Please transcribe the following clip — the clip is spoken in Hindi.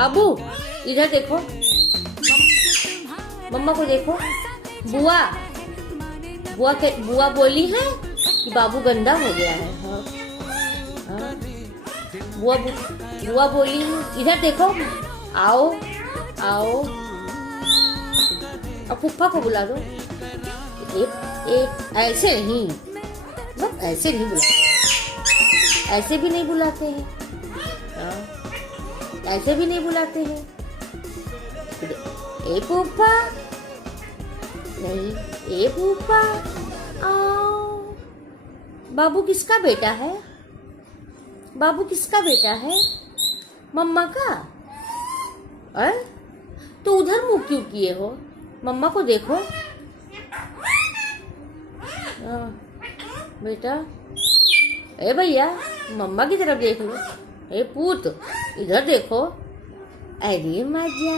बाबू इधर देखो, मम्मा को देखो। बुआ बुआ के बुआ बोली है कि बाबू गंदा हो गया है। हाँ, हाँ। बुआ बोली है, इधर देखो। आओ आओ, अब फूफा को बुला दो। ऐसे नहीं, बस ऐसे नहीं बुलाते, ऐसे भी नहीं बुलाते हैं। हाँ, ऐसे भी नहीं बुलाते हैं। ए फूफा नहीं, ए फूफा आओ। बाबू किसका बेटा है? बाबू किसका बेटा है? मम्मा का? तो उधर मुंह क्यों किए हो? मम्मा को देखो। बेटा, ए भैया, मम्मा की तरफ देख लो। ए पूत, इधर देखो। अरे मजा।